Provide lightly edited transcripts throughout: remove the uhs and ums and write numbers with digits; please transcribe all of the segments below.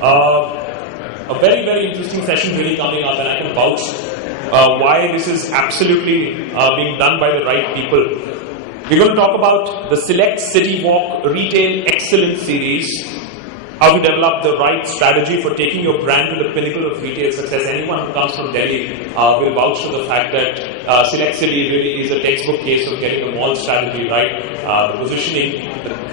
A very, very interesting session really coming up, and I can vouch why this is absolutely being done by the right people. We're going to talk about the Select Citywalk Retail Excellence Series, how to develop the right strategy for taking your brand to the pinnacle of retail success. Anyone who comes from Delhi will vouch for the fact that Select City really is a textbook case of getting the mall strategy right, positioning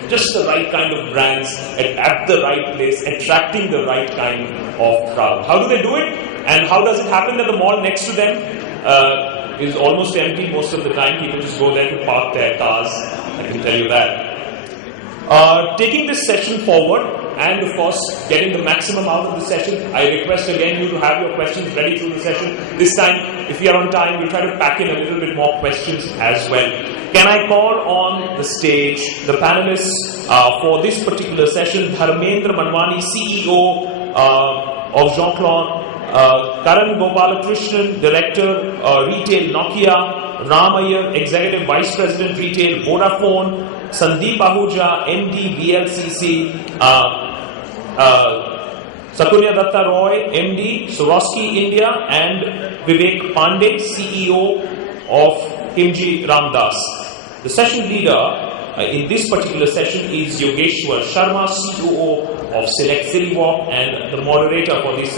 just the right kind of brands at the right place, attracting the right kind of crowd. How do they do it? And how does it happen that the mall next to them is almost empty most of the time? People just go there to park their cars, I can tell you that. Taking this session forward, and of course, getting the maximum out of the session, I request again you to have your questions ready through the session. This time, if we are on time, we'll try to pack in a little bit more questions as well. Can I call on the stage the panelists for this particular session? Dharmendra Manwani, CEO of Jean-Claude, Karan Gopalakrishnan, Director, Retail Nokia, Ram Iyer, Executive Vice President, Retail Vodafone, Sandeep Ahuja, MD, VLCC, Sakunya Datta Roy, MD, Swarovski India, and Vivek Pandey, CEO of Himji Ramdas. The session leader in this particular session is Yogeshwar Sharma, CEO of Select Citywalk, and the moderator for this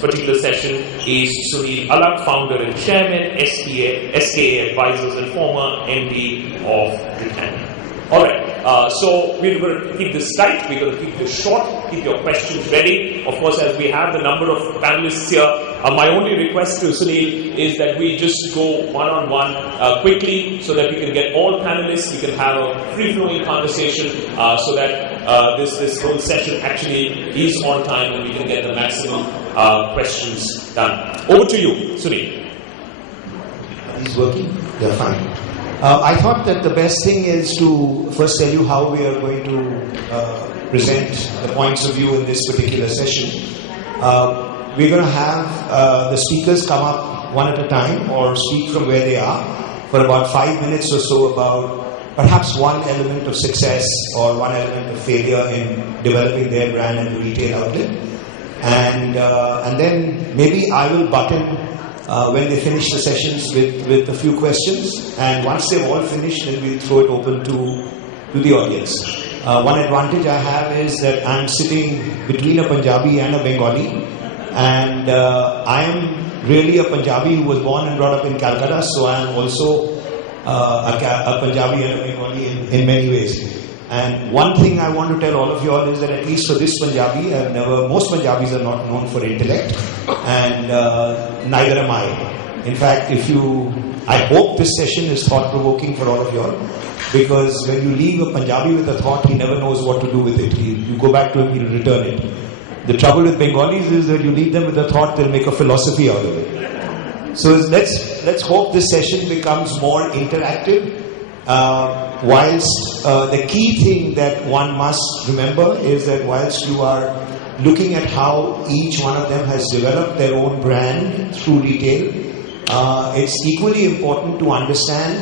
particular session is Sunil Alak, founder and chairman, SKA Advisors and former MD of Britannia. Alright, so we're going to keep this tight, we're going to keep this short, keep your questions ready. Of course, as we have the number of panelists here, my only request to Sunil is that we just go one-on-one quickly so that we can get all panelists, we can have a free-flowing conversation so that this whole session actually is on time and we can get the maximum questions done. Over to you, Sunil. Is working? Yeah, fine. I thought that the best thing is to first tell you how we are going to present the points of view in this particular session. We're going to have the speakers come up one at a time or speak from where they are for about 5 minutes or so about perhaps one element of success or one element of failure in developing their brand and the retail outlet. And then maybe I will butt in when they finish the sessions with a few questions, and once they've all finished, then we'll throw it open to the audience. One advantage I have is that I'm sitting between a Punjabi and a Bengali, and I am really a Punjabi who was born and brought up in Calcutta, so I am also a Punjabi and a Bengali in many ways. And one thing I want to tell all of you all is that at least for this Punjabi, most Punjabis are not known for intellect, and neither am I. In fact, I hope this session is thought-provoking for all of you all, because when you leave a Punjabi with a thought, he never knows what to do with it. You go back to him, he'll return it. The trouble with Bengalis is that you leave them with a thought, they'll make a philosophy out of it. So let's hope this session becomes more interactive. Whilst the key thing that one must remember is that whilst you are looking at how each one of them has developed their own brand through retail, it's equally important to understand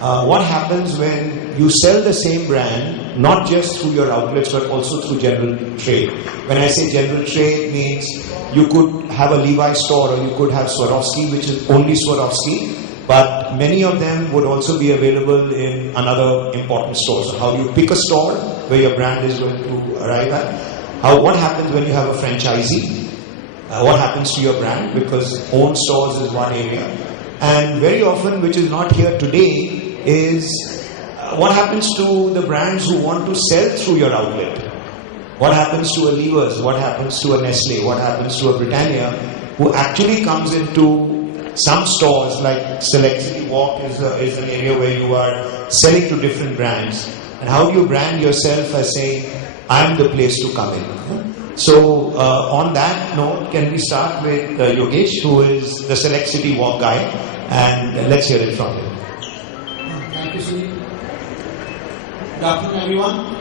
what happens when you sell the same brand, not just through your outlets but also through general trade. When I say general trade, means you could have a Levi's store or you could have Swarovski, which is only Swarovski. But many of them would also be available in another important store. So how do you pick a store where your brand is going to arrive at? What happens when you have a franchisee? What happens to your brand? Because owned stores is one area. And very often, which is not here today, is what happens to the brands who want to sell through your outlet? What happens to a Levi's? What happens to a Nestle? What happens to a Britannia who actually comes into some stores like Select Citywalk is an area where you are selling to different brands. And how do you brand yourself as saying, I'm the place to come in? So on that note, can we start with Yogesh, who is the Select Citywalk guy, and let's hear it from him. Thank you, Sunil. Good afternoon, everyone.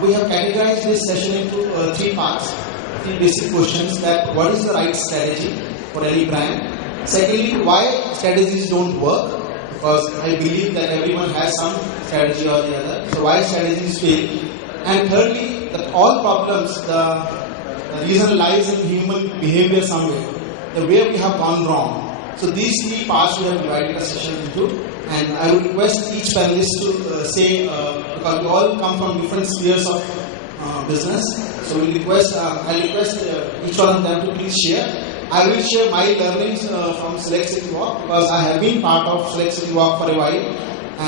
We have categorized this session into 3 parts, 3 basic questions: that what is the right strategy for any brand? Secondly, why strategies don't work, because I believe that everyone has some strategy or the other. So why strategies fail? And thirdly, that all problems, the reason lies in human behavior somewhere, the way we have gone wrong. So these 3 parts we have divided the session into, and I would request each panelist to say, because we all come from different spheres of business, so I'll request each one of them to please share. I will share my learnings from Select Citywalk, because I have been part of Select Citywalk for a while,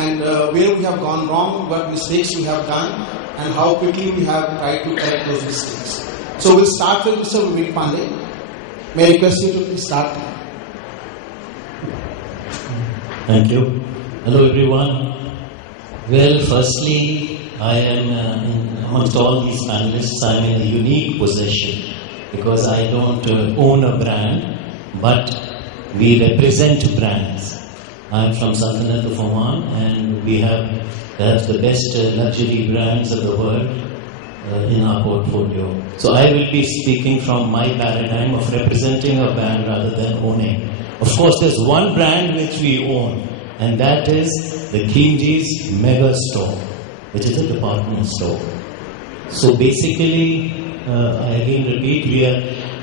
and where we have gone wrong, what mistakes we have done, and how quickly we have tried to correct those mistakes. So we'll start with Mr. Vivek Pandey. May I request you to please start? Thank you. Hello everyone. Well, firstly, I am amongst all these panelists, I am in a unique position because I don't own a brand, but we represent brands. I am from Sultanate of Oman, and we have perhaps the best luxury brands of the world in our portfolio. So I will be speaking from my paradigm of representing a brand rather than owning. Of course, there's one brand which we own, and that is the Kingji's Mega Store, which is a department store. So basically, I again repeat,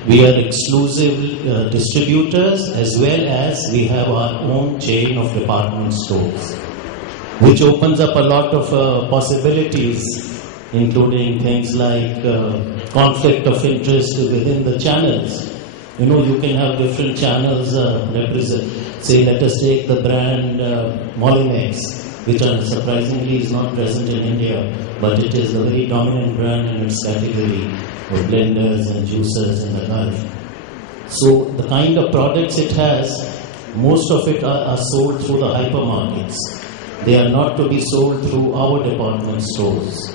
we are exclusive distributors, as well as we have our own chain of department stores, which opens up a lot of possibilities, including things like conflict of interest within the channels. You know, you can have different channels represent. Say, let us take the brand Molinex, which surprisingly is not present in India, but it is a very dominant brand in its category for blenders and juicers in the Gulf. So the kind of products it has, most of it are sold through the hypermarkets. They are not to be sold through our department stores.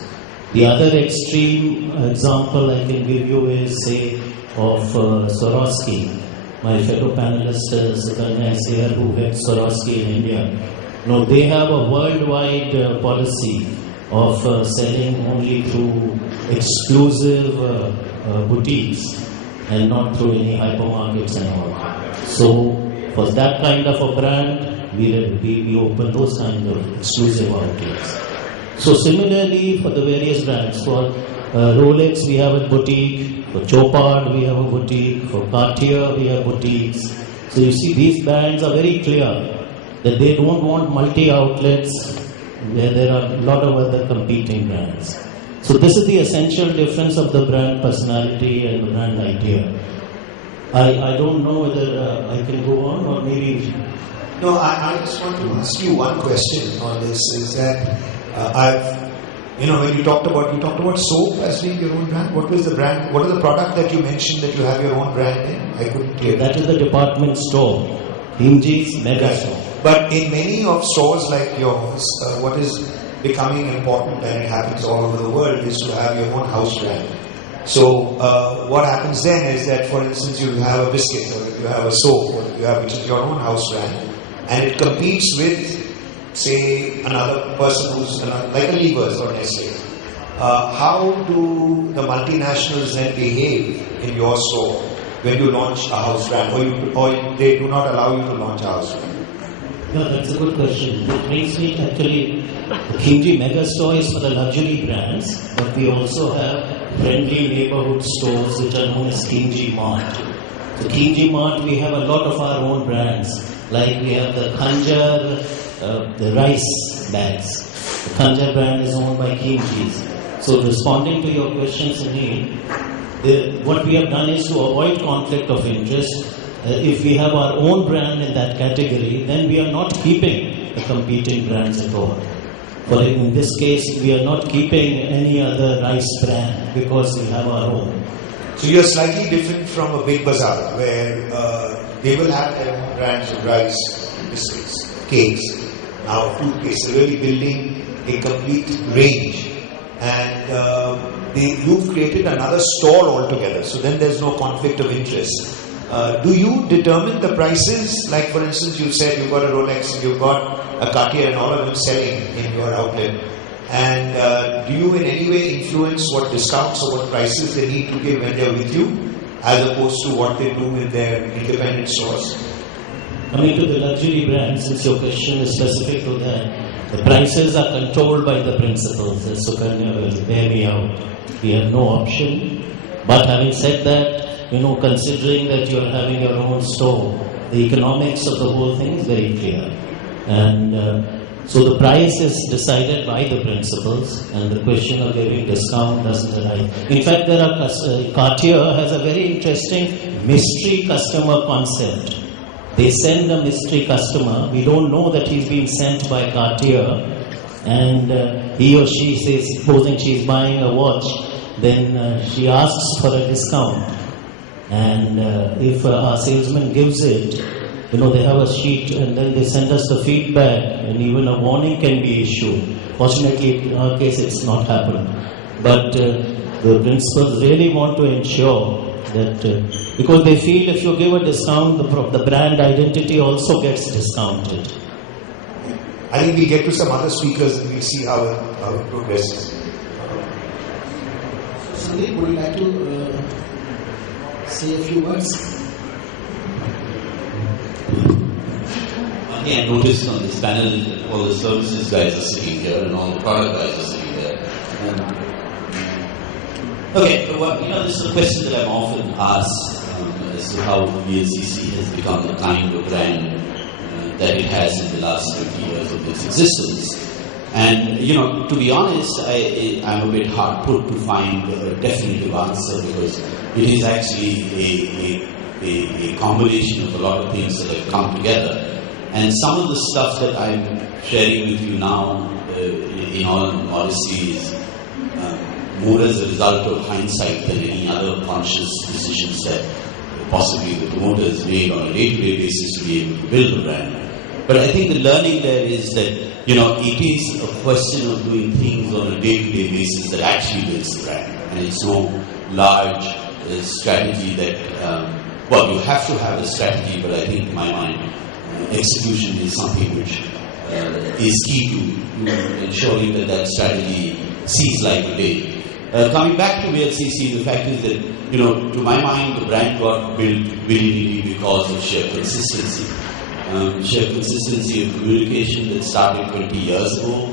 The other extreme example I can give you is, say, of Swarovski. My fellow panelist Sukanya is here, who heads Swarovski in India. No, they have a worldwide policy of selling only through exclusive boutiques and not through any hypermarkets and all. So for that kind of a brand, we open those kinds of exclusive outlets. So similarly for the various brands, for Rolex we have a boutique, for Chopard we have a boutique, for Cartier we have boutiques. So you see, these brands are very clear that they don't want multi-outlets where there are a lot of other competing brands. So this is the essential difference of the brand personality and the brand idea. I don't know whether I can go on or maybe... No, I just want to ask you one question on this, is that when you talked about soap as being your own brand. What was the brand? What is the product that you mentioned that you have your own brand in? I couldn't hear. That is the department store, Kingji's Mega Store. But in many of stores like yours, what is becoming important, and it happens all over the world, is to have your own house brand. So what happens then is that, for instance, you have a biscuit, or you have a soap, or you have, which is your own house brand, and it competes with, say, another person who's like a Lever's or Nestle. How do the multinationals then behave in your store when you launch a house brand, or they do not allow you to launch a house brand? No, that's a good question. It makes me actually, the Kingji Mega Store is for the luxury brands, but we also have friendly neighborhood stores which are known as Kingji Mart. So Kingji Mart, we have a lot of our own brands, like we have the Khanjar, the rice bags. The Khanjar brand is owned by Kingji's. So responding to your question, Sunil, what we have done is to avoid conflict of interest. If we have our own brand in that category, then we are not keeping the competing brands at all. For in this case, we are not keeping any other rice brand because we have our own. So you're slightly different from a big bazaar where they will have their own brands of rice, biscuits, cakes, now toothpaste. They're really building a complete range, and you've created another store altogether. So then there's no conflict of interest. Do you determine the prices? Like, for instance, you said you've got a Rolex and you've got a Cartier and all of them selling in your outlet. And do you in any way influence what discounts or what prices they need to give when they're with you, as opposed to what they do in their independent stores? Coming to the luxury brands, since your question is specific to that, The prices are controlled by the principals. As Sukanya will bear me out. We have no option. But having said that, considering that you're having your own store, the economics of the whole thing is very clear. And so the price is decided by the principals, and the question of giving discount doesn't arise. In fact, Cartier has a very interesting mystery customer concept. They send a mystery customer. We don't know that he's been sent by Cartier, and he or she says, supposing she's buying a watch, then she asks for a discount. And if our salesman gives it, they have a sheet and then they send us the feedback, and even a warning can be issued. Fortunately, in our case, it's not happened. But the principals really want to ensure that, because they feel if you give a discount, the brand identity also gets discounted. I think we'll get to some other speakers and we'll see how it progresses. Sandeep, would you like to say a few words? I noticed on this panel all the services guys are sitting here and all the product guys are sitting there. This is a question that I'm often asked as to how VLCC has become the kind of brand that it has in the last 20 years of its existence. And, to be honest, I'm a bit hard put to find a definitive answer, because it is actually a combination of a lot of things that have come together. And some of the stuff that I'm sharing with you now, in all honesty, is more as a result of hindsight than any other conscious decisions that possibly the promoters made on a day-to-day basis to be able to build the brand. But I think the learning there is that, it is a question of doing things on a day-to-day basis that actually builds the brand. And it's no large strategy that, you have to have a strategy, but I think in my mind, execution is something which is key to ensuring that strategy sees light of day. Coming back to VLCC, the fact is that, to my mind, the brand got built willy-nilly because of sheer consistency. Sheer consistency of communication that started 20 years ago.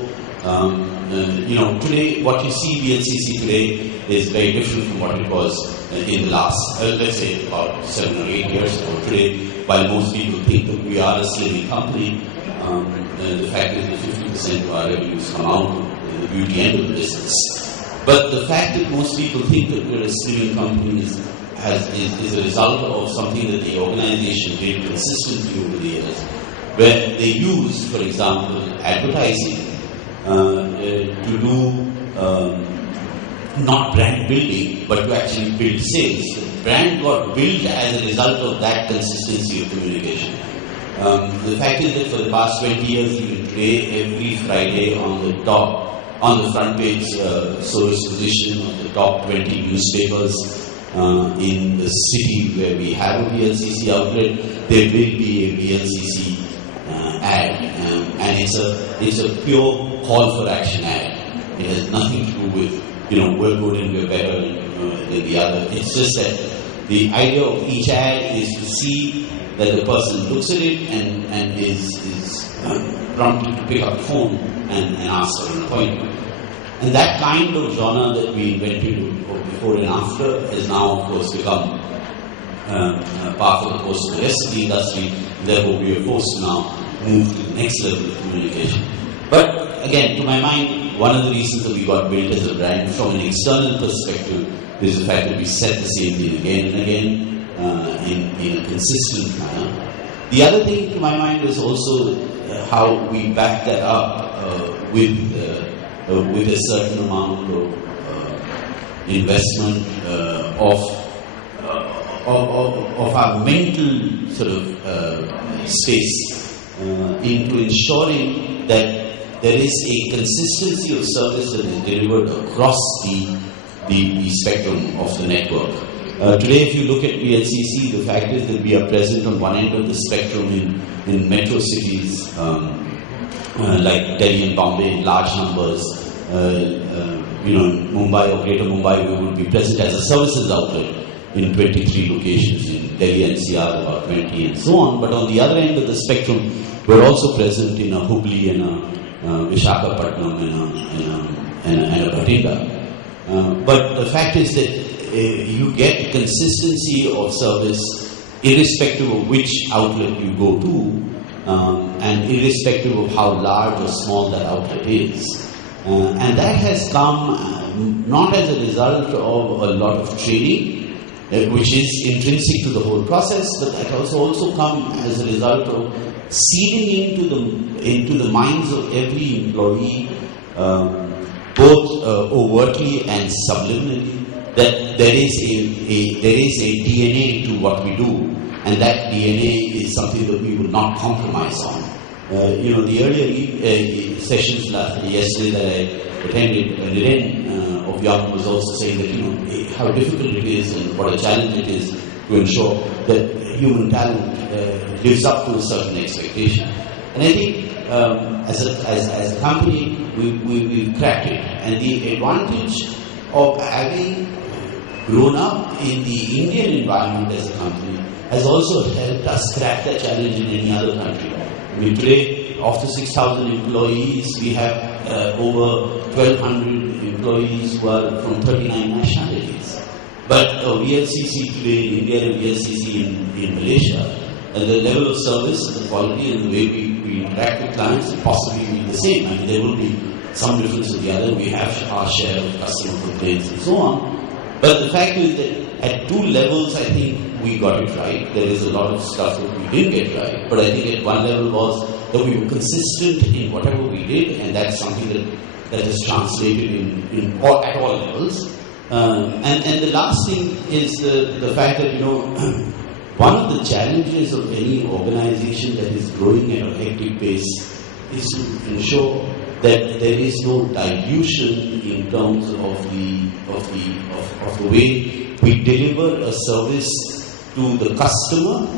Today, what you see VLCC today is very different from what it was in the last, let's say, about 7 or 8 years ago. Today, while most people think that we are a slimming company, the fact is that 50% of our revenues come out of the beauty end of the business. But the fact that most people think that we're a slimming company is a result of something that the organization did consistently over the years, where they used, for example, advertising to do not brand building, but to actually build sales. The brand got built as a result of that consistency of communication. The fact is that for the past 20 years, even today, every Friday on the front page source position of the top 20 newspapers in the city where we have a VLCC outlet, there will be a VLCC ad, and it's a pure call for action ad. It has nothing to do with we're good and we're better than the other. It's just that the idea of each ad is to see that the person looks at it and is prompted to pick up the phone and ask for an appointment. And that kind of genre that we invented before and after has now, of course, become part of the course of the rest of the industry. Therefore, we are forced to now move to the next level of communication. But again, to my mind, one of the reasons that we got built as a brand from an external perspective is the fact that we said the same thing again and again in a consistent manner. The other thing, to my mind, is also how we back that up with a certain amount of investment of our mental sort of space into ensuring that there is a consistency of service that is delivered across the spectrum of the network. Today, if you look at VLCC, the fact is that we are present on one end of the spectrum in metro cities like Delhi and Bombay in large numbers. Mumbai or Greater Mumbai, we would be present as a services outlet in 23 locations, in Delhi NCR about 20 and so on. But on the other end of the spectrum, we're also present in a Hubli and Visakhapatnam and a Bhatinda. But the fact is that you get consistency of service irrespective of which outlet you go to, and irrespective of how large or small that outlet is. And that has come not as a result of a lot of training, which is intrinsic to the whole process, but that has also come as a result of seeding into the minds of every employee, both overtly and subliminally, that there is a DNA to what we do, and that DNA is something that we will not compromise on. The earlier sessions yesterday that I attended, Niren of Young was also saying that how difficult it is and what a challenge it is to ensure that human talent lives up to a certain expectation. And I think as a company, we've cracked it. And the advantage of having grown up in the Indian environment as a company has also helped us crack that challenge in any other country. I mean, today, of the 6,000 employees, we have over 1,200 employees who are from 39 nationalities. But VLCC today in India and VLCC in Malaysia, and the level of service, the quality, and the way we interact with clients will possibly be the same. I mean, there will be some difference with the other. We have our share of customer complaints and so on. But the fact is that at two levels, I think we got it right. There is a lot of stuff that we didn't get right. But I think at one level was that we were consistent in whatever we did, and that's something that is translated at all levels. And the last thing is the fact that, one of the challenges of any organization that is growing at a hectic pace is to ensure that there is no dilution in terms of the way we deliver a service to the customer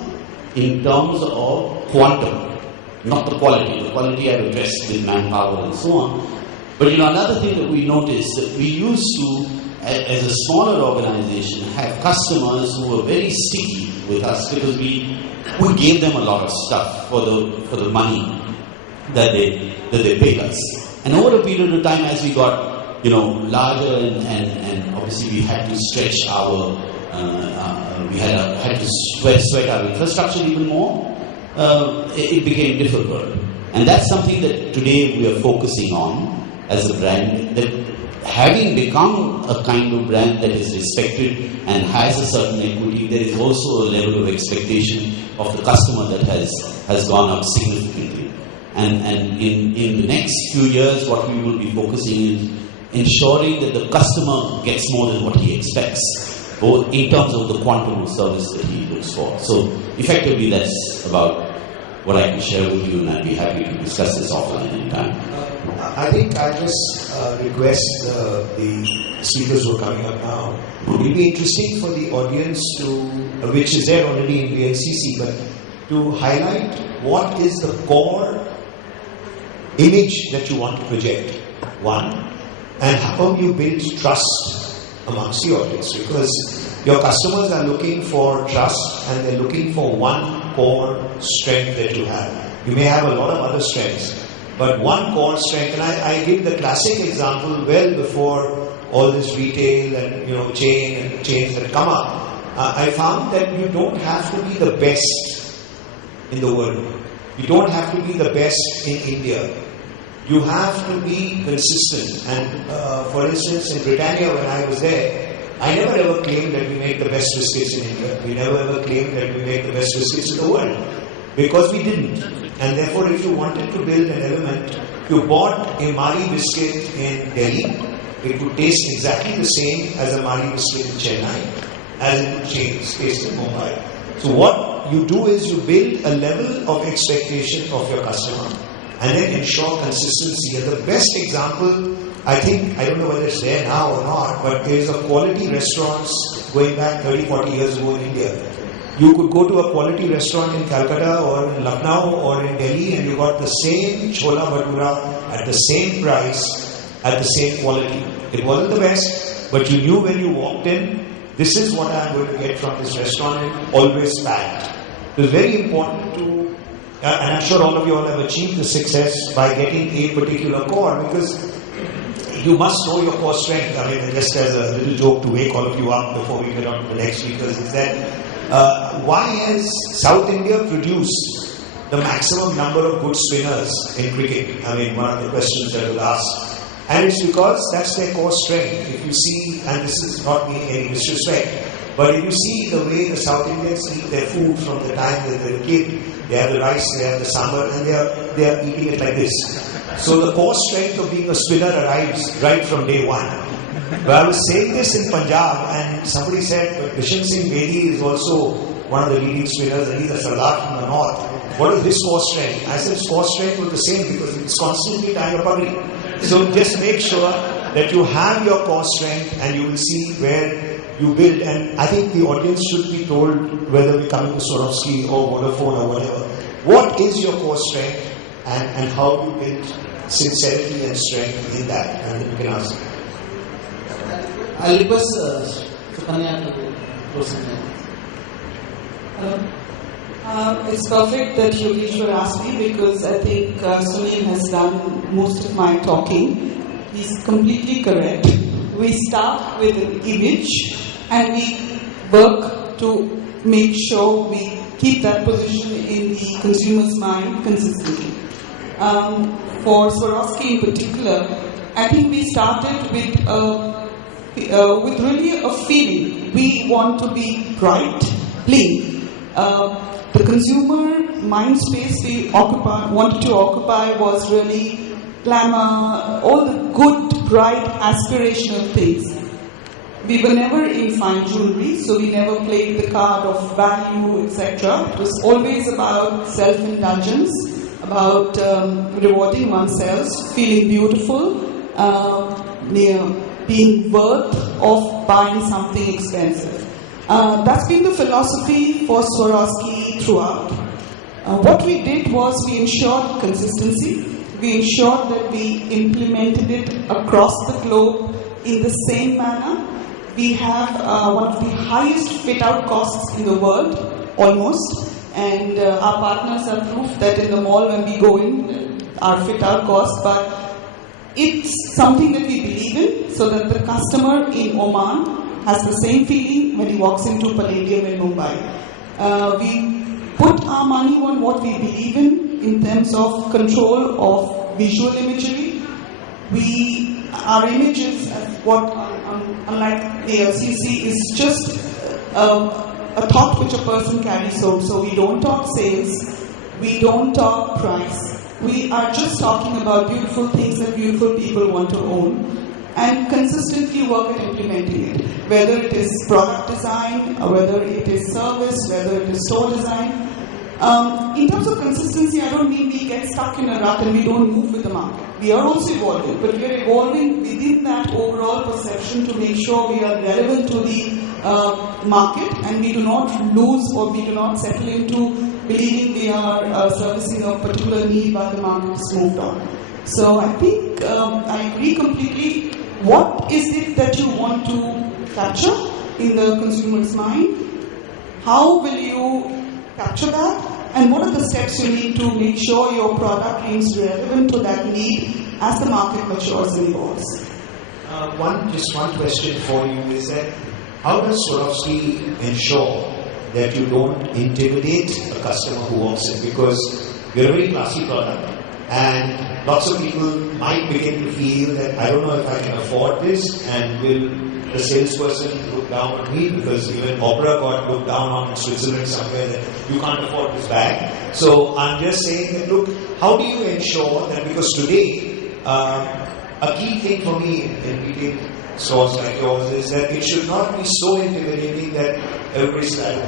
in terms of quantum, not the quality. The quality I've addressed with manpower and so on. But another thing that we noticed that we used to, as a smaller organization, have customers who were very sticky with us because we gave them a lot of stuff for the money that they paid us. And over a period of time, as we got larger and obviously we had to stretch our we had to sweat our infrastructure even more, it became difficult. And that's something that today we are focusing on as a brand, that having become a kind of brand that is respected and has a certain equity, there is also a level of expectation of the customer that has gone up significantly. And in the next few years, what we will be focusing is ensuring that the customer gets more than what he expects, both in terms of the quantum of service that he looks for. So effectively, that's about what I can share with you, and I'd be happy to discuss this offline anytime. I think I'll just request the speakers who are coming up now. It will be interesting for the audience which is there already in VLCC, but to highlight what is the core image that you want to project, one, and how you build trust amongst the audience, because your customers are looking for trust and they're looking for one core strength that you have. You may have a lot of other strengths, but one core strength, and I give the classic example well before all this retail and chains that come up. I found that you don't have to be the best in the world. You don't have to be the best in India. You have to be consistent. And for instance, in Britannia, when I was there, I never ever claimed that we make the best biscuits in India. We never ever claimed that we make the best biscuits in the world, because we didn't. And therefore, if you wanted to build an element, you bought a Mari biscuit in Delhi, it would taste exactly the same as a Mari biscuit in Chennai, as it would taste in Mumbai. So what you do is you build a level of expectation of your customer and then ensure consistency. And the best example, I don't know whether it's there now or not, but there is a quality restaurants going back 30-40 years ago in India. You could go to a quality restaurant in Calcutta or in Lucknow or in Delhi and you got the same chola bhatura at the same price, at the same quality. It wasn't the best, but you knew when you walked in, this is what I'm going to get from this restaurant, and always packed. It was very important to and I'm sure all of you all have achieved the success by getting a particular core, because you must know your core strength. I mean, just as a little joke to wake all of you up before we get on to the next speakers, is that why has South India produced the maximum number of good spinners in cricket? I mean, one of the questions that was asked. And it's because that's their core strength. If you see, and this is not me any disrespect, but if you see the way the South Indians eat their food from the time that they're a kid, they have the rice, they have the sambar, and they are eating it like this. So the core strength of being a spinner arrives right from day one. But I was saying this in Punjab, and somebody said, Bishan Singh Bedi is also one of the leading spinners, and he's a Sarlar from the north. What is his core strength? I said his core strength was the same, because it's constantly tying a pagri. So just make sure that you have your core strength, and you will see where you build. And I think the audience should be told, whether we're coming to Swarovski or Vodafone or whatever, what is your core strength, and how you build sincerity and strength in that. And then you can ask. I'll request Sukanya to close. It's perfect that Yogeshwar asked me, because I think Sunil has done most of my talking. He's completely correct. We start with an image and we work to make sure we keep that position in the consumer's mind consistently. For Swarovski in particular, I think we started with really a feeling. We want to be bright, bling. The consumer mind space we wanted to occupy was really glamour, all the good, bright, aspirational things. We were never in fine jewelry, so we never played the card of value, etc. It was always about self-indulgence, about rewarding oneself, feeling beautiful, being worth of buying something expensive. That's been the philosophy for Swarovski throughout. What we did was we ensured consistency. We ensured that we implemented it across the globe in the same manner. We have one of the highest fit-out costs in the world, almost. And our partners are proof that in the mall when we go in, our fit-out costs. But it's something that we believe in, so that the customer in Oman has the same feeling when he walks into Palladium in Mumbai. We put our money on what we believe in terms of control of visual imagery. Our images, unlike ALCC, is just a thought which a person carries home. So we don't talk sales, we don't talk price. We are just talking about beautiful things that beautiful people want to own, and consistently work at implementing it. Whether it is product design, or whether it is service, whether it is store design. In terms of consistency, I don't mean we get stuck in a rut and we don't move with the market. We are also evolving, but we are evolving within that overall perception to make sure we are relevant to the market, and we do not lose or we do not settle into believing we are servicing a particular need while the market is moved on. So I think I agree completely. What is it that you want to capture in the consumer's mind? How will you capture that? And what are the steps you need to make sure your product remains relevant to that need as the market matures and evolves? Just one question for you is that how does Swarovski ensure that you don't intimidate a customer who walks in? Because you're a very classy product, and lots of people might begin to feel that I don't know if I can afford this, and will the salesperson look down on me, because even Opera got looked down on in Switzerland somewhere that you can't afford this bag. So I'm just saying that, look, how do you ensure that, because today a key thing for me in retail stores like yours is that it should not be so intimidating that everybody's like,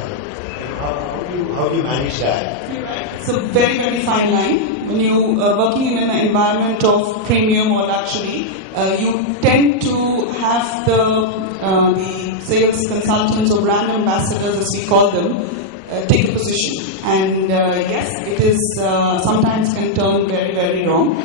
how do you manage that? It's a very, very fine line. When you are working in an environment of premium or luxury, you tend to have the sales consultants or brand ambassadors, as we call them, take a position. And yes, it is sometimes can turn very, very wrong.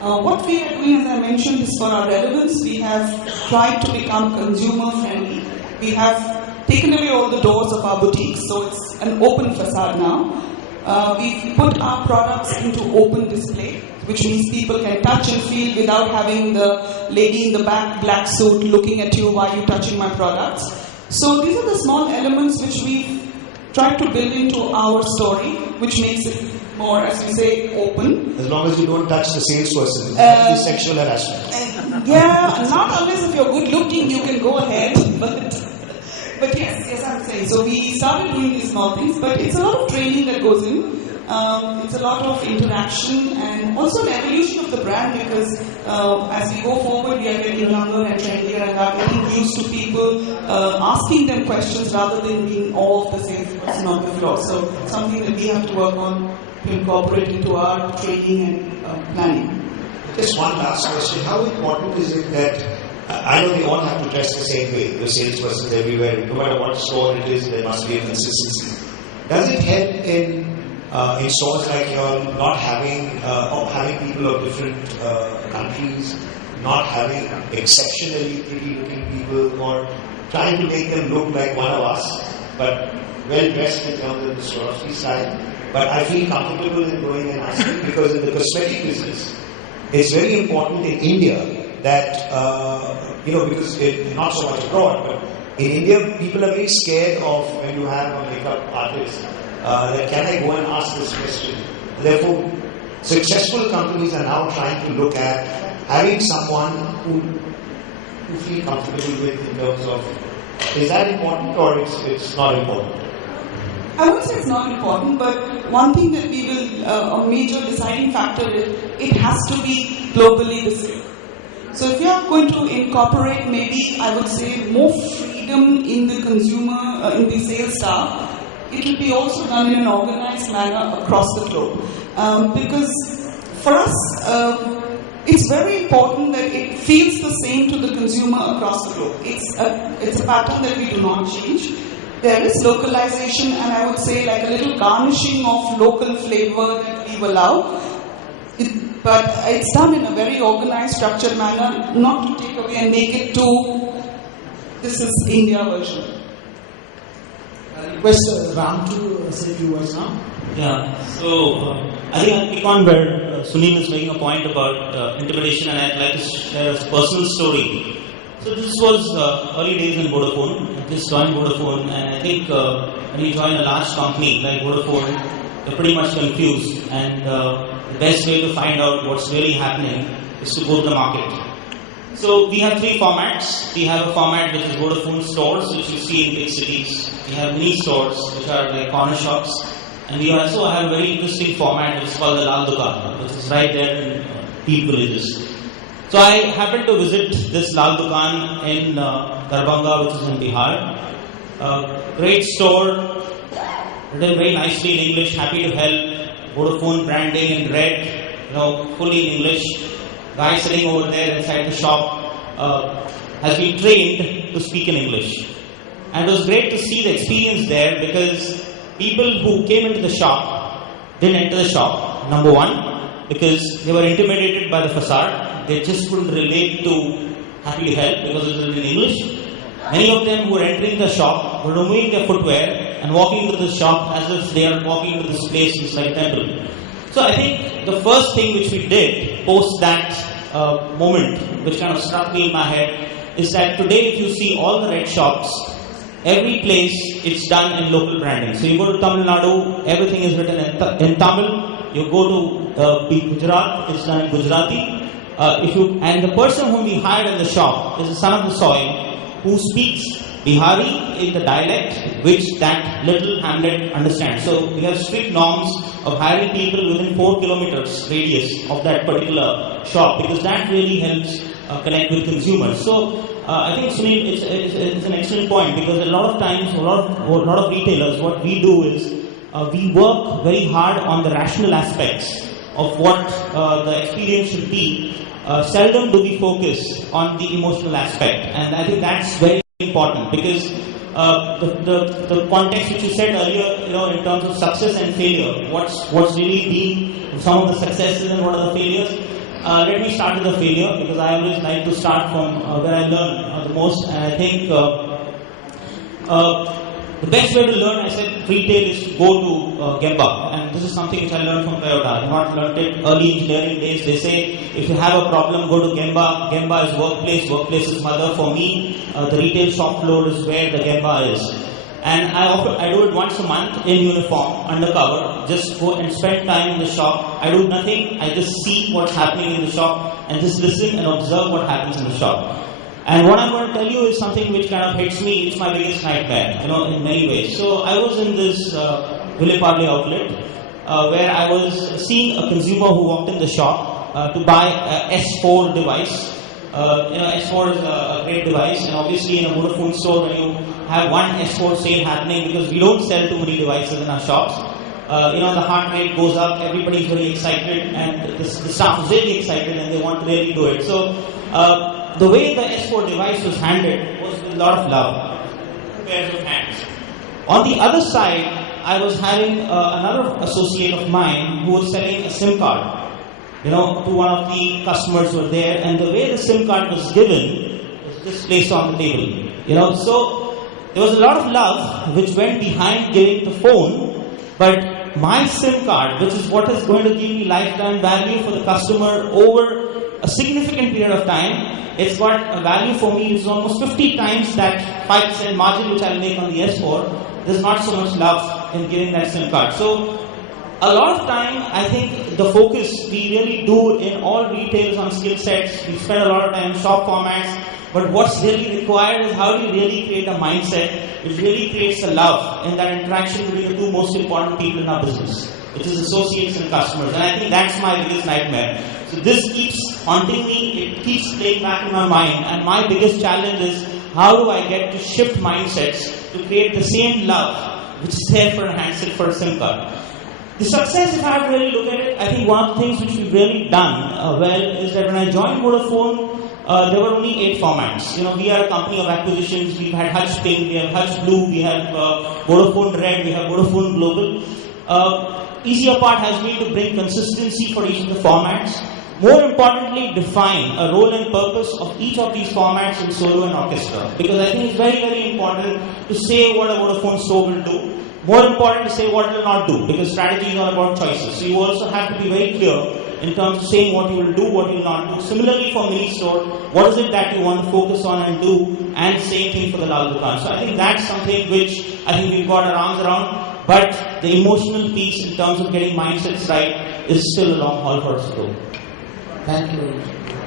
What we are doing, as I mentioned, is for our relevance. We have tried to become consumer friendly. We have taken away all the doors of our boutiques, so it's an open facade now. We've put our products into open display, which means people can touch and feel without having the lady in the back black suit looking at you while you're touching my products. So these are the small elements which we've tried to build into our story, which makes it more, as we say, open. As long as you don't touch the salesperson, that is sexual harassment. Yeah, not unless if you're good looking, you can go ahead. But yes, I'm saying. So we started doing these small things, but it's a lot of training that goes in. It's a lot of interaction and also an evolution of the brand, because as we go forward, we are getting younger and trendier and are getting used to people asking them questions rather than being all of the salesperson on the floor. So it's something that we have to work on to incorporate into our training and planning. Just one last question. How important is it that, I know they all have to dress the same way, the salespersons everywhere, no matter what store it is, there must be a consistency. Does it help in stores like yours not having, or having people of different countries, not having exceptionally pretty looking people, or trying to make them look like one of us, but well dressed in terms of the Swarovski style? But I feel comfortable in going and asking, because in the cosmetic business, it's very important in India that, because not so much abroad, but in India, people are very scared of when you have a makeup artist, that can I go and ask this question? Therefore, successful companies are now trying to look at having someone who feel comfortable with in terms of, is that important or it's not important? I would say it's not important, but one thing that we will, a major deciding factor is, it has to be globally the same. So if you are going to incorporate maybe, I would say, more freedom in the consumer, in the sales staff, it will be also done in an organized manner across the globe. Because for us, it's very important that it feels the same to the consumer across the globe. It's a pattern that we do not change. There is localization, and I would say like a little garnishing of local flavor that we allow. But it's done in a very organized, structured manner, not to take away and make it to, this is India version. I request Ram to say a few words now. Yeah, so I think I'll pick on where Sunil is making a point about intimidation, and I'd like to share a personal story. So this was early days in Vodafone. I just joined Vodafone, and I think when you join a large company like Vodafone, you're pretty much confused, and the best way to find out what's really happening is to go to the market. So we have three formats. We have a format which is Vodafone stores, which you see in big cities. We have mini stores, which are like corner shops, and we also have a very interesting format which is called the Lal Dukaan, which is right there in Peel villages. So I happened to visit this Lal Dukaan in Darbhanga, which is in Bihar. Great store, written very nicely in English, happy to help. Vodafone branding in red, fully in English. Guy sitting over there inside the shop has been trained to speak in English. And it was great to see the experience there, because people who came into the shop didn't enter the shop, number one, because they were intimidated by the facade. They just couldn't relate to happy to help because it was in English. Many of them who were entering the shop were removing their footwear and walking into the shop as if they are walking into this place inside a temple. So I think the first thing which we did post that moment, which kind of struck me in my head, is that today if you see all the red shops, every place it's done in local branding. So you go to Tamil Nadu, everything is written in Tamil. You go to Gujarat, it's done in Gujarati. And the person whom we hired in the shop is the son of the soil, who speaks Bihari in the dialect which that little hamlet understands. So we have strict norms of hiring people within 4 kilometers radius of that particular shop, because that really helps connect with consumers. So I think, Sunil, it's an excellent point, because a lot of times, a lot of retailers, what we do is we work very hard on the rational aspects of what the experience should be. Seldom do we focus on the emotional aspect, and I think that's very important, because the context which you said earlier, in terms of success and failure, what's really been some of the successes and what are the failures. Let me start with the failure, because I always like to start from where I learn the most, and I think the best way to learn, I said, retail is to go to Gemba. And this is something which I learned from Toyota. I've not learned it early engineering days. They say, if you have a problem, go to Gemba. Gemba is workplace is mother. For me, the retail shop floor is where the Gemba is. And I do it once a month in uniform, undercover. Just go and spend time in the shop. I do nothing. I just see what's happening in the shop and just listen and observe what happens in the shop. And what I'm going to tell you is something which kind of hits me. It's my biggest nightmare, in many ways. So I was in this Villeparle outlet where I was seeing a consumer who walked in the shop to buy a S4 device. S4 is a great device, and obviously in a Vodafone store, when you have one S4 sale happening, because we don't sell too many devices in our shops, the heart rate goes up, everybody's very excited, and the staff is really excited and they want to really do it. So the way the S4 device was handled was with a lot of love, pairs of hands. On the other side, I was having another associate of mine who was selling a SIM card. To one of the customers who were there, and the way the SIM card was given was just placed on the table. So there was a lot of love which went behind giving the phone, but my SIM card, which is what is going to give me lifetime value for the customer over a significant period of time, it's got a value for me which is almost 50 times that 5% margin which I'll make on the S4. There's not so much love in giving that SIM card. So a lot of time, I think the focus we really do in all retails on skill sets, we spend a lot of time in shop formats, but what's really required is how do you really create a mindset which really creates a love in that interaction between the two most important people in our business, which is associates and customers. And I think that's my biggest nightmare. So this keeps haunting me, it keeps playing back in my mind, and my biggest challenge is how do I get to shift mindsets to create the same love which is there for a handset, for a SIM card. The success, if I have to really look at it, I think one of the things which we've really done well is that when I joined Vodafone, there were only 8 formats. We are a company of acquisitions. We've had Hutch Pink, we have Hutch Blue, we have Vodafone Red, we have Vodafone Global. Easier part has been to bring consistency for each of the formats. More importantly, define a role and purpose of each of these formats in solo and orchestra. Because I think it's very, very important to say what a Vodafone store will do. More important to say what it will not do, because strategy is all about choices. So you also have to be very clear in terms of saying what you will do, what you will not do. Similarly for mini store, what is it that you want to focus on and do, and same thing for the Lal Dukaan. So I think that's something which I think we've got our arms around, but the emotional piece in terms of getting mindsets right is still a long haul for us to go. Thank you.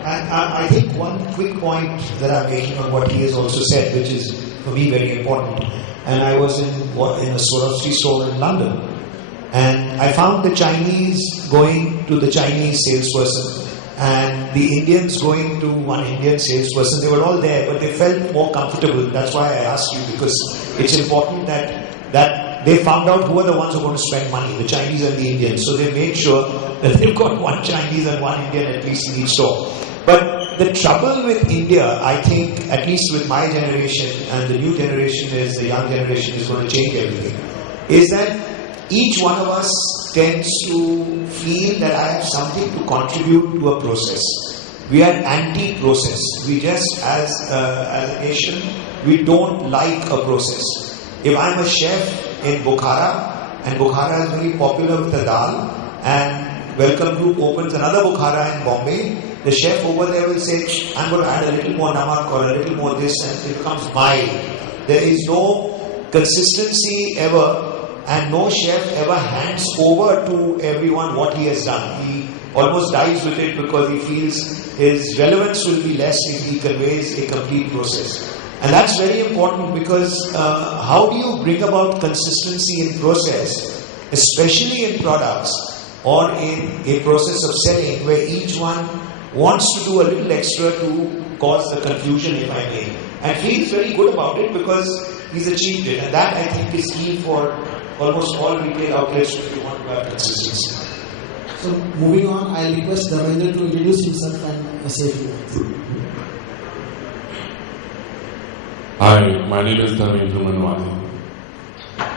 And I think one quick point that I'm making on what he has also said, which is for me very important. And I was in a Swarovski store in London, and I found the Chinese going to the Chinese salesperson and the Indians going to one Indian salesperson. They were all there, but they felt more comfortable. That's why I asked you, because it's important that they found out who are the ones who are going to spend money, the Chinese and the Indians. So they made sure that they've got one Chinese and one Indian at least in each store. But the trouble with India, I think, at least with my generation and the new generation the young generation is going to change everything, is that each one of us tends to feel that I have something to contribute to a process. We are anti-process. We just, as a nation, we don't like a process. If I'm a chef in Bukhara, and Bukhara is very popular with the dal, and Welcome Group opens another Bukhara in Bombay, the chef over there will say, I'm going to add a little more namak or a little more this, and it becomes mild. There is no consistency ever, and no chef ever hands over to everyone what he has done. He almost dies with it because he feels his relevance will be less if he conveys a complete process. And that's very important, because how do you bring about consistency in process, especially in products or in a process of selling where each one wants to do a little extra to cause the confusion, if I may, and feels very good about it because he's achieved it. And that, I think, is key for almost all retail outlets if you want to have consistency. So moving on, I request Dharmendra to introduce himself and say a few words. Hi, my name is Dharmendra Manwani,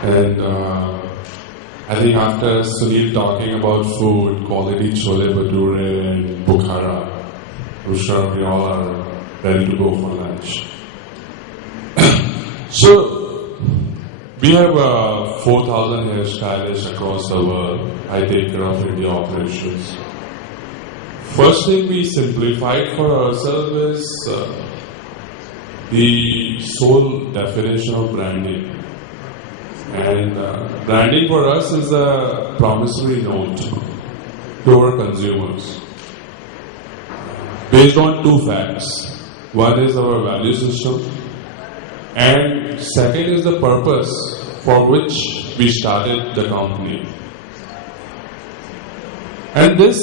and I think after Sunil talking about food, quality chole bhature in Bukhara, I'm sure we all are ready to go for lunch. So, We have 4,000 hairstylists across the world. I take care of India operations. First thing we simplified for ourselves is the sole definition of branding. And branding for us is a promissory note to our consumers based on two facts. One is our value system, and second is the purpose for which we started the company. And this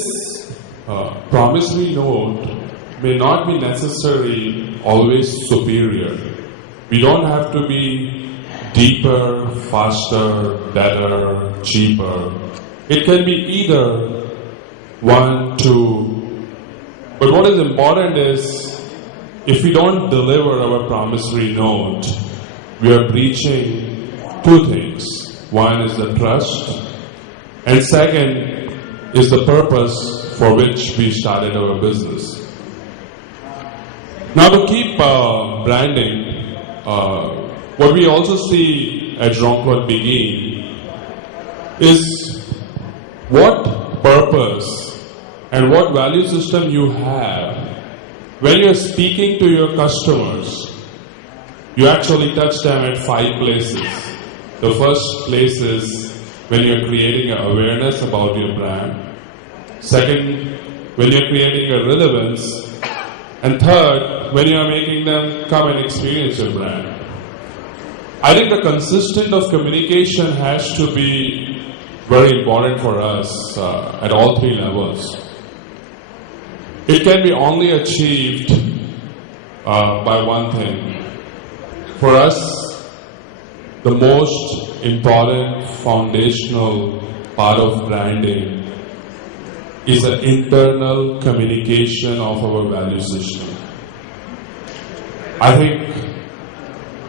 promissory note may not be necessarily always superior. We don't have to be deeper, faster, better, cheaper. It can be either one, two. But what is important is if we don't deliver our promissory note, we are breaching two things. One is the trust, and second is the purpose for which we started our business. Now to keep branding, what we also see at Jean-Claude Begin is what purpose and what value system you have. When you're speaking to your customers, you actually touch them at 5 places. The first place is when you're creating an awareness about your brand. Second, when you're creating a relevance. And third, when you're making them come and experience your brand. I think the consistent of communication has to be very important for us at all 3 levels. It can be only achieved by one thing. For us, the most important foundational part of branding is the internal communication of our value system. I think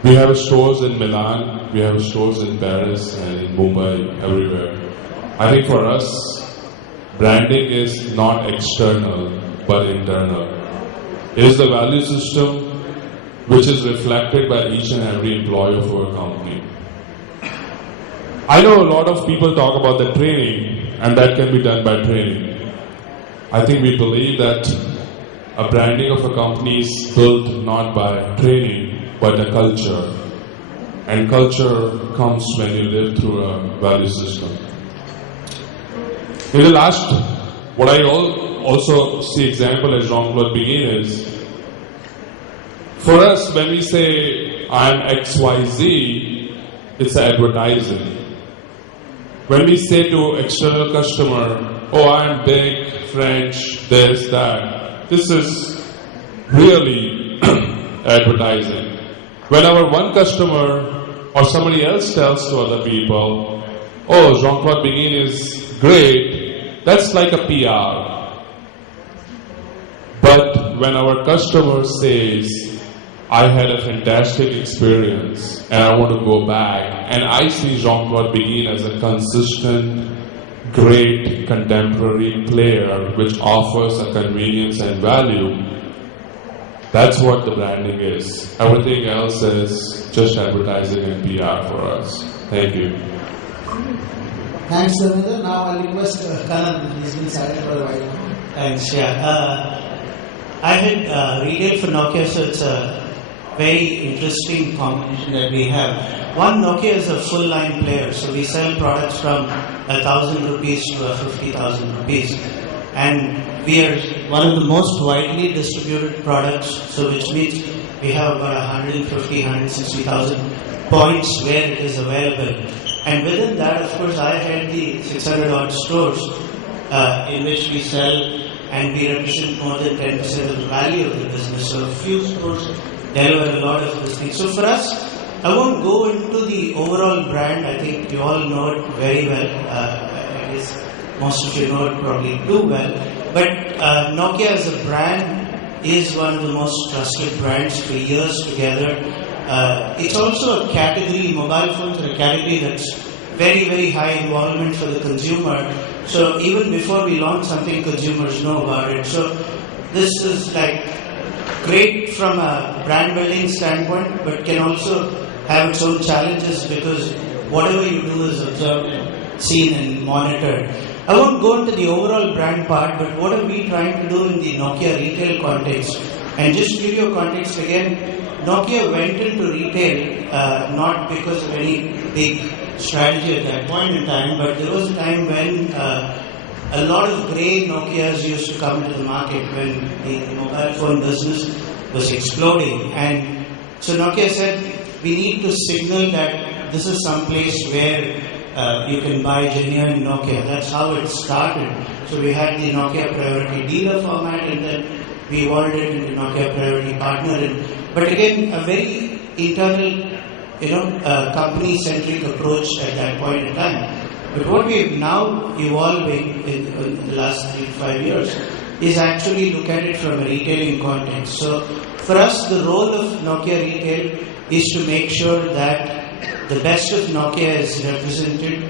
we have stores in Milan, we have stores in Paris and in Mumbai, everywhere. I think for us, branding is not external but internal. It is the value system which is reflected by each and every employee of our company. I know a lot of people talk about the training, and that can be done by training. I think we believe that a branding of a company is built not by training but a culture. And culture comes when you live through a value system. In the last, what I also see example as Jean-Claude Begin is, for us when we say I'm XYZ, it's advertising. When we say to external customer, oh I'm big, French, this, that, this is really advertising. When our one customer or somebody else tells to other people, oh Jean-Claude Begin is great, that's like a PR. But when our customer says, I had a fantastic experience and I want to go back, and I see Jean-Claude Begin as a consistent, great contemporary player which offers a convenience and value, that's what the branding is. Everything else is just advertising and PR for us. Thank you. Thanks, Sarvendra. Now I'll request Karan. He's been silent for a while now. Thanks, yeah. I had retail for Nokia, so it's a very interesting combination that we have. One, Nokia is a full line player, so we sell products from 1,000 rupees to 50,000 rupees. And we are one of the most widely distributed products, so which means we have about 150, 160,000 points where it is available. And within that, of course, I had the 600 odd stores in which we sell, and we represent more than 10% of the value of the business. So a few stores deliver a lot of this thing. So for us, I won't go into the overall brand. I think you all know it very well. I guess most of you know it probably too well. But Nokia as a brand is one of the most trusted brands for years together. It's also a category, mobile phones are a category that's very, very high involvement for the consumer. So even before we launch something, consumers know about it. So this is like great from a brand building standpoint, but can also have its own challenges because whatever you do is observed and seen and monitored. I won't go into the overall brand part, but what are we trying to do in the Nokia retail context? And just to give you a context again, Nokia went into retail not because of any big strategy at that point in time, but there was a time when a lot of grey Nokias used to come into the market when the mobile phone business was exploding. And so Nokia said, we need to signal that this is some place where you can buy genuine Nokia. That's how it started. So we had the Nokia Priority Dealer format, and then we evolved it into Nokia Priority Partner. But again, a very internal, company-centric approach at that point in time. But what we are now evolving in the last 3 to 5 years is actually look at it from a retailing context. So for us, the role of Nokia Retail is to make sure that the best of Nokia is represented.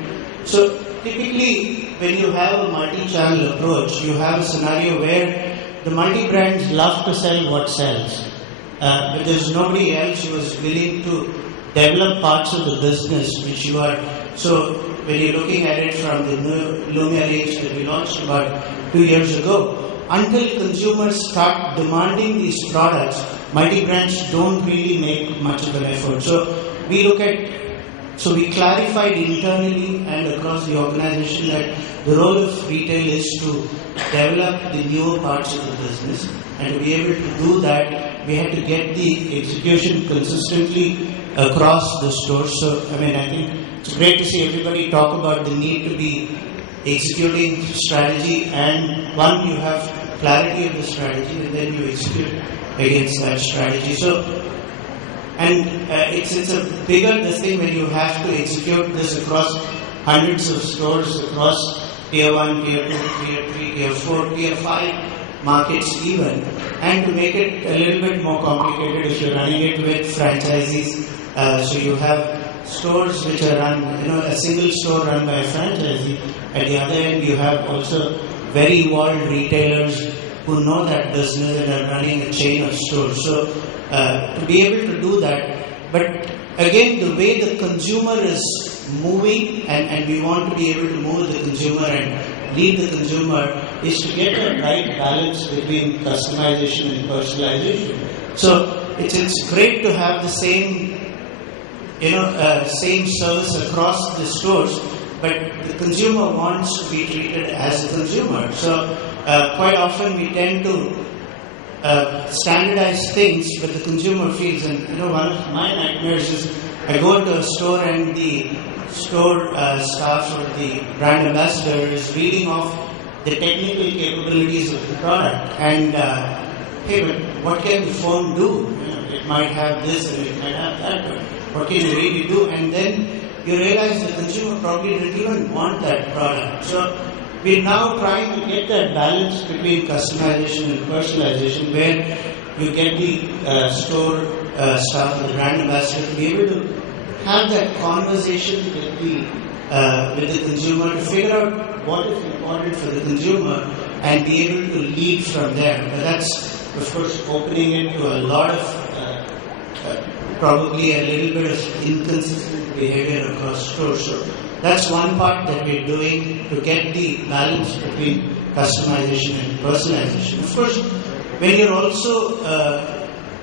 So typically, when you have a multi-channel approach, you have a scenario where the multi-brands love to sell what sells. But there's nobody else who is willing to develop parts of the business which you are. So when you're looking at it from the Lumia range that we launched about 2 years ago, until consumers start demanding these products, multi-brands don't really make much of an effort. So we clarified internally and across the organization that the role of retail is to develop the newer parts of the business, and to be able to do that, we had to get the execution consistently across the stores. So, I think it's great to see everybody talk about the need to be executing strategy, and one, you have clarity of the strategy, and then you execute against that strategy. So, it's a bigger thing when you have to execute this across hundreds of stores, across Tier 1, Tier 2, Tier 3, Tier 4, Tier 5 markets even, and to make it a little bit more complicated if you're running it with franchisees. So you have stores which are run, a single store run by a franchisee. At the other end, you have also very evolved retailers who know that business and are running a chain of stores. So to be able to do that, but again, the way the consumer is moving, and we want to be able to move the consumer and lead the consumer, is to get a right balance between customization and personalization. So it's great to have the same service across the stores, but the consumer wants to be treated as a consumer. So quite often we tend to standardize things, but the consumer feels, and one of my nightmares is I go into a store and the store staff or the brand ambassador is reading off the technical capabilities of the product, and hey, but what can the phone do? It might have this and it might have that, but what can it really do? And then you realize the consumer probably didn't even want that product. So we're now trying to get that balance between customization and personalization, where you get the store staff, the brand ambassador, to be able to have that conversation with the consumer to figure out what is important for the consumer and be able to lead from there. But that's, of course, opening it to a lot of probably a little bit of inconsistent behavior across stores. So that's one part that we're doing to get the balance between customization and personalization. Of course, when you're also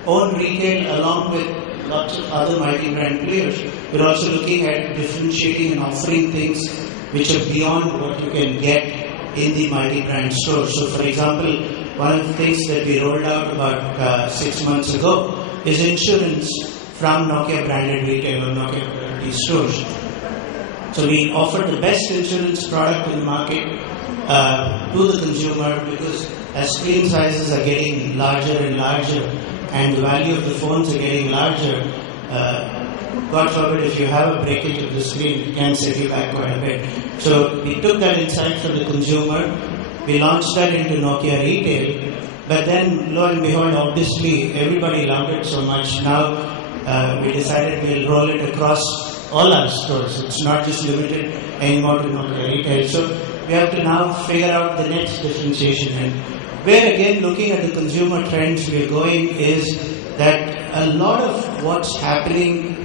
own retail along with lots of other multi-brand players, we're also looking at differentiating and offering things which are beyond what you can get in the multi-brand store. So, for example, one of the things that we rolled out about 6 months ago is insurance from Nokia branded retail or Nokia branded stores. So we offer the best insurance product in the market to the consumer, because as screen sizes are getting larger and larger and the value of the phones are getting larger, God forbid if you have a breakage of the screen, it can set you back quite a bit. So we took that insight from the consumer, we launched that into Nokia Retail, but then lo and behold, obviously everybody loved it so much. Now we decided we'll roll it across all our stores. It's not just limited anymore to Nokia Retail. So we have to now figure out the next differentiation. And where again, looking at the consumer trends we're going is that a lot of what's happening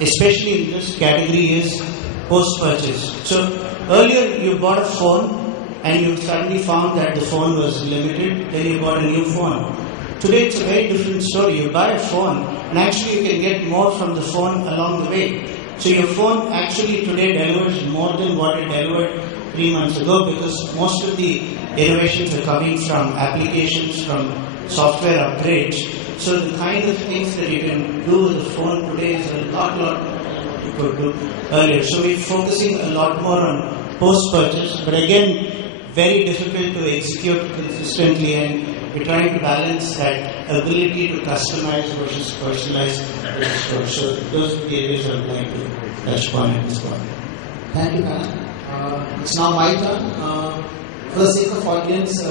especially in this category, is post-purchase. So earlier you bought a phone and you suddenly found that the phone was limited, then you bought a new phone. Today it's a very different story. You buy a phone and actually you can get more from the phone along the way. So your phone actually today delivers more than what it delivered 3 months ago, because most of the innovations are coming from applications, from software upgrades. So the kind of things that you can do with the phone today is a lot more than you could do earlier. So we're focusing a lot more on post-purchase, but again, very difficult to execute consistently, and we're trying to balance that ability to customize versus personalize the store. So those are the areas I would like to touch upon at this point. Thank you, Karan. It's now my turn. For the sake of audience,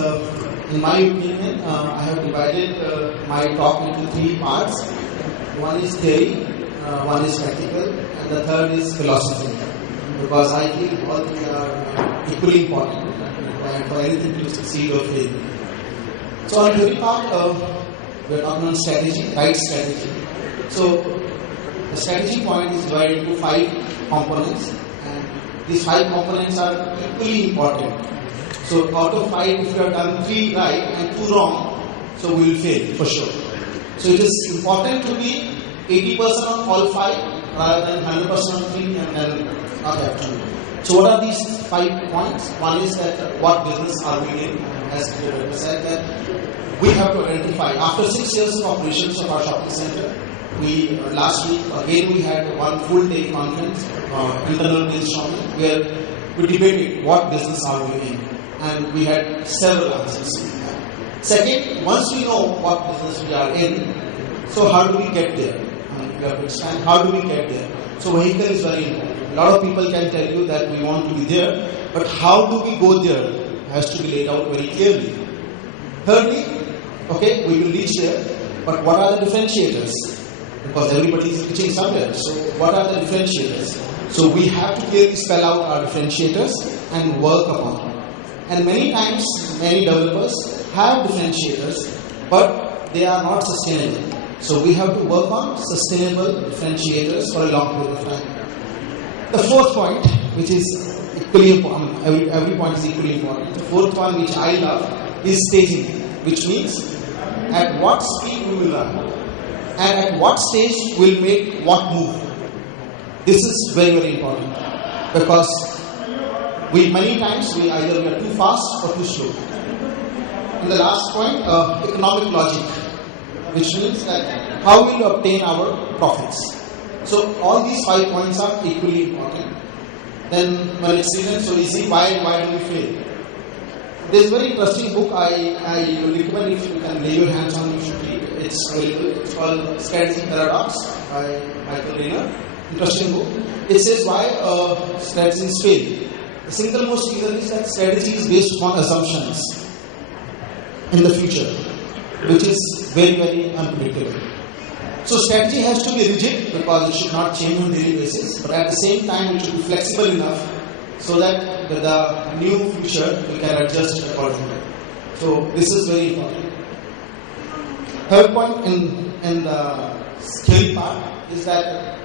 in my opinion, I have divided my talk into 3 parts. One is theory, one is practical, and the third is philosophy. Because I feel all three are equally important for anything to succeed or fail. So on the theory part, we are talking on strategy, right strategy. So the strategy point is divided into 5 components, and these 5 components are equally important. So out of 5, if you have done 3 right and 2 wrong, so we will fail for sure. So it is important to be 80% on all 5 rather than 100% on 3 and then not have to. So what are these 5 points? One is that what business are we in? As I said, that we have to identify. After 6 years of operations of our shopping center, we last week again we had one full day conference, internal brainstorming, where we debated what business are we in, and we had several answers. Second, once we know what business we are in, so how do we get there? We have to understand how do we get there. So vehicle is very important. A lot of people can tell you that we want to be there, but how do we go there has to be laid out very clearly. Thirdly, okay, we will reach there, but what are the differentiators? Because everybody is reaching somewhere. So what are the differentiators? So we have to clearly spell out our differentiators and work upon it. And many times, many developers have differentiators, but they are not sustainable. So we have to work on sustainable differentiators for a long period of time. The fourth point, which is equally important, every point is equally important. The fourth one, which I love, is staging, which means at what speed we will run and at what stage we'll make what move. This is very, very important, because many times we either are too fast or too slow. And the last point, economic logic, which means that how will you obtain our profits. So all these 5 points are equally important. Then when it's written so easy, why do we fail? There's a very interesting book I recommend, if you can lay your hands on, you should read. It's available. It's called Strategy Paradox by Michael Rayner. Interesting book. It says why strategies fail. The single most reason is that strategy is based upon assumptions in the future, which is very, very unpredictable. So strategy has to be rigid because it should not change on a daily basis, but at the same time it should be flexible enough so that with the new future we can adjust accordingly. So this is very important. Third point in the theory part is that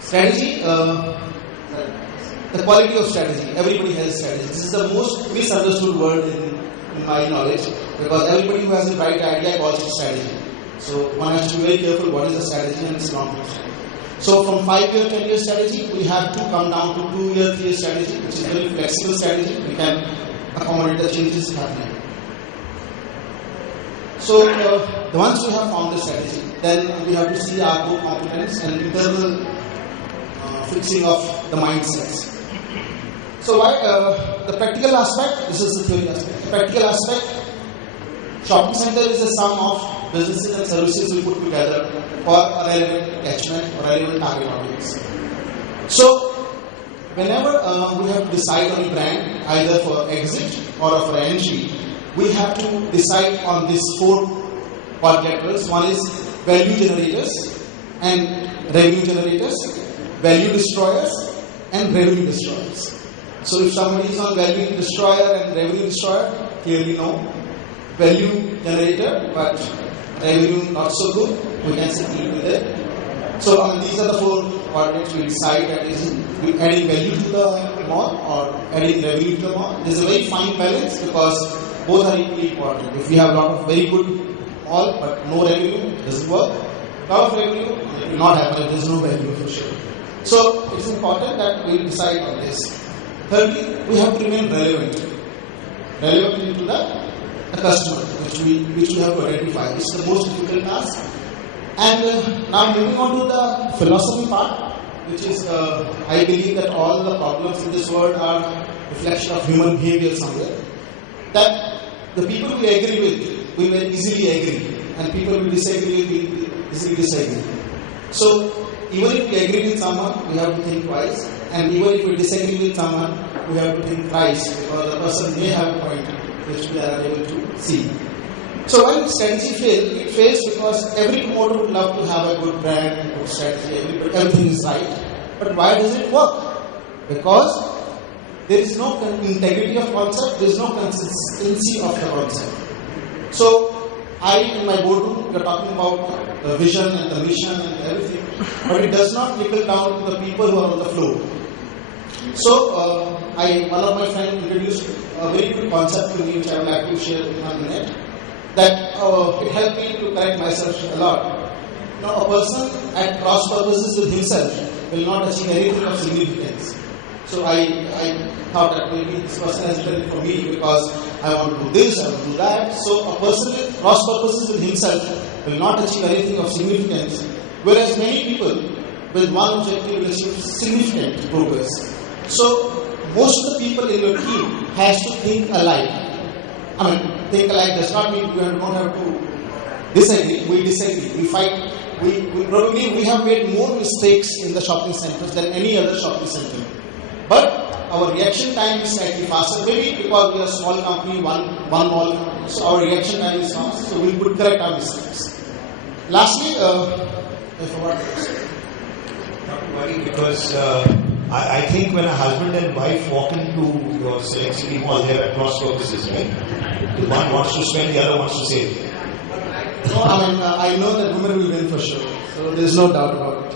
strategy, the quality of strategy. Everybody has strategy. This is the most misunderstood word in my knowledge, because everybody who has a right idea calls it strategy. So one has to be very careful what is the strategy and its long term. So from 5-year, 10-year strategy, we have to come down to 2-year, 3-year strategy, which is a very flexible strategy. We can accommodate the changes happening. So once we have found the strategy, then we have to see our core competence and internal fixing of the mindsets. So why the practical aspect? This is the theory aspect. The practical aspect: shopping center is a sum of businesses and services we put together for a relevant catchment or relevant target audience. So whenever we have to decide on a brand, either for exit or for entry, we have to decide on these 4 quadrilaterals. One is value generators and revenue generators, value destroyers and revenue destroyers. So if somebody is on value destroyer and revenue destroyer, clearly no. Value generator, but revenue not so good, we can simply do that. So these are the four coordinates we decide that is we adding value to the mall or adding revenue to the mall. There's a very fine balance because both are equally important. If we have a lot of very good mall but no revenue, it doesn't work. A lot of revenue, it will not happen if there's no value for sure. So it's important that we decide on this. Thirdly, we have to remain relevant to the customer, which we have to identify. It's the most difficult task. And now moving on to the philosophy part, which is I believe that all the problems in this world are reflection of human behavior somewhere. That the people we agree with, we will easily agree, and people we disagree with, we will easily disagree. So even if we agree with someone, we have to think twice, and even if we disagree with someone, we have to think thrice, because the person may have a point which we are unable to see. So why strategy fails? It fails because every promoter would love to have a good brand, good strategy, everything is right. But why does it work? Because there is no integrity of concept, there is no consistency of the concept. So in my boardroom, we are talking about the vision and the mission and everything, but it does not trickle down to the people who are on the floor. So one of my friends introduced a very good concept to me, which I would like to share in 1 minute. That it helped me to correct myself a lot. Now, a person at cross purposes with himself will not achieve anything of significance. So I thought that maybe this person has done it for me because I want to do this, I want to do that. So a person with cross purposes with himself will not achieve anything of significance, whereas many people with one objective will achieve significant progress. So most of the people in your team has to think alike. Think alike does not mean we don't have to disagree. We disagree. We fight. We have made more mistakes in the shopping centers than any other shopping center. But our reaction time is slightly faster. Maybe because we are a small company, one mall company. So our reaction time is fast. So we could correct our mistakes. Lastly, I forgot to say. Not to worry, because I think when a husband and wife walk into your Select City Mall, they are at cross purposes, right? The one wants to spend, the other wants to save. No, I know that women will win for sure. So there's no doubt about it.